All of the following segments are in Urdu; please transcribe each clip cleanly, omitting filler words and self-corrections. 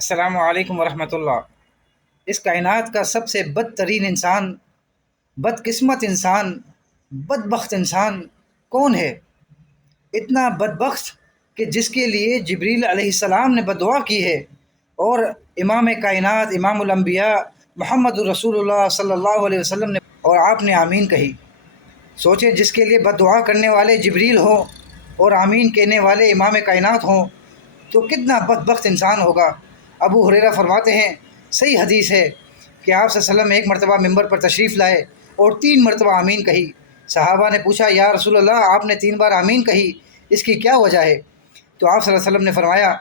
السلام علیکم ورحمۃ اللہ۔ اس کائنات کا سب سے بدترین انسان، بدقسمت انسان، بدبخت انسان کون ہے؟ اتنا بدبخت کہ جس کے لیے جبریل علیہ السلام نے بددعا کی ہے، اور امام کائنات امام الانبیاء محمد الرسول اللہ صلی اللہ علیہ وسلم نے اور آپ نے آمین کہی۔ سوچیں، جس کے لیے بددعا کرنے والے جبریل ہوں اور آمین کہنے والے امام کائنات ہوں تو کتنا بدبخت انسان ہوگا۔ ابو ہریرہ فرماتے ہیں، صحیح حدیث ہے کہ آپ صلی اللہ علیہ وسلم ایک مرتبہ ممبر پر تشریف لائے اور 3 مرتبہ آمین کہی۔ صحابہ نے پوچھا، یا رسول اللہ، آپ نے 3 بار آمین کہی، اس کی کیا وجہ ہے؟ تو آپ صلی اللہ علیہ وسلم نے فرمایا،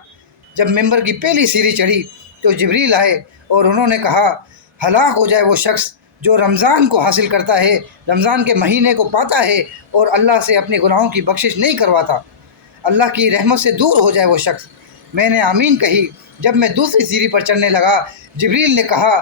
جب ممبر کی پہلی سیڑھی چڑھی تو جبریل آئے اور انہوں نے کہا، ہلاک ہو جائے وہ شخص جو رمضان کو حاصل کرتا ہے، رمضان کے مہینے کو پاتا ہے اور اللہ سے اپنے گناہوں کی بخشش نہیں کرواتا، اللہ کی رحمت سے دور ہو جائے وہ شخص۔ میں نے آمین کہی۔ جب میں دوسری سیڑھی پر چڑھنے لگا، جبریل نے کہا،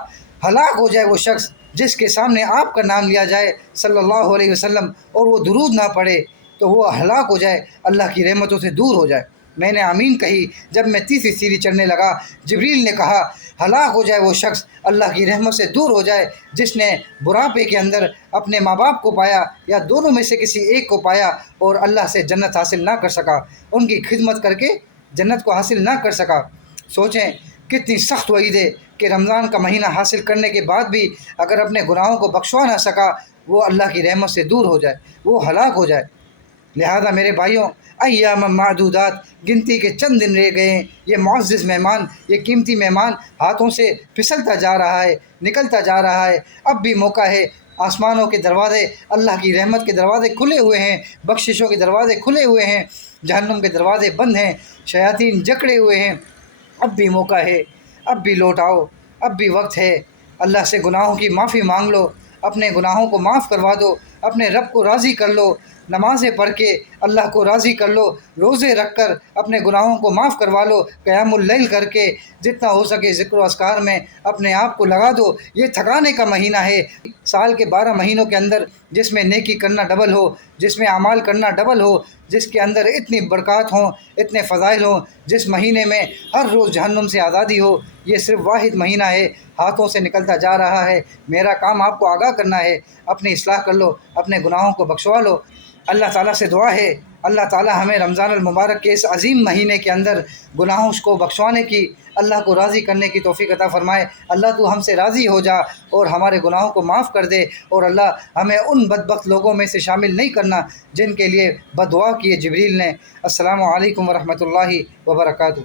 ہلاک ہو جائے وہ شخص جس کے سامنے آپ کا نام لیا جائے صلی اللہ علیہ وسلم اور وہ درود نہ پڑھے تو وہ ہلاک ہو جائے، اللہ کی رحمتوں سے دور ہو جائے۔ میں نے آمین کہی۔ جب میں تیسری سیڑھی چڑھنے لگا، جبریل نے کہا، ہلاک ہو جائے وہ شخص اللہ کی رحمت سے دور ہو جائے جس نے بڑھاپے کے اندر اپنے ماں باپ کو پایا یا دونوں میں سے کسی ایک کو پایا اور اللہ سے جنت حاصل نہ کر سکا، ان کی خدمت کر کے جنت کو حاصل نہ کر سکا۔ سوچیں کتنی سخت وعید ہے کہ رمضان کا مہینہ حاصل کرنے کے بعد بھی اگر اپنے گناہوں کو بخشوا نہ سکا، وہ اللہ کی رحمت سے دور ہو جائے، وہ ہلاک ہو جائے۔ لہذا میرے بھائیوں، ایام معدودات، گنتی کے چند دن رہ گئے ہیں۔ یہ معزز مہمان، یہ قیمتی مہمان ہاتھوں سے پھسلتا جا رہا ہے، نکلتا جا رہا ہے۔ اب بھی موقع ہے، آسمانوں کے دروازے، اللہ کی رحمت کے دروازے کھلے ہوئے ہیں، بخششوں کے دروازے کھلے ہوئے ہیں، جہنم کے دروازے بند ہیں، شیاطین جکڑے ہوئے ہیں۔ اب بھی موقع ہے، اب بھی لوٹ آؤ، اب بھی وقت ہے۔ اللہ سے گناہوں کی معافی مانگ لو، اپنے گناہوں کو معاف کروا دو، اپنے رب کو راضی کر لو، نمازیں پڑھ کے اللہ کو راضی کر لو، روزے رکھ کر اپنے گناہوں کو معاف کروا لو، قیام اللیل کر کے جتنا ہو سکے ذکر و اذکار میں اپنے آپ کو لگا دو۔ یہ تھکانے کا مہینہ ہے۔ سال کے 12 مہینوں کے اندر جس میں نیکی کرنا ڈبل ہو، جس میں اعمال کرنا ڈبل ہو، جس کے اندر اتنی برکات ہوں، اتنے فضائل ہوں، جس مہینے میں ہر روز جہنم سے آزادی ہو، یہ صرف واحد مہینہ ہے، ہاتھوں سے نکلتا جا رہا ہے۔ میرا کام آپ کو آگاہ کرنا ہے، اپنی اصلاح کر لو، اپنے گناہوں کو بخشوا لو۔ اللہ تعالیٰ سے دعا ہے، اللہ تعالیٰ ہمیں رمضان المبارک کے اس عظیم مہینے کے اندر گناہوں کو بخشوانے کی، اللہ کو راضی کرنے کی توفیق عطا فرمائے۔ اللہ تو ہم سے راضی ہو جا اور ہمارے گناہوں کو معاف کر دے، اور اللہ ہمیں ان بدبخت لوگوں میں سے شامل نہیں کرنا جن کے لیے بد دعا کی ہے جبریل نے۔ السلام علیکم ورحمۃ اللہ وبرکاتہ۔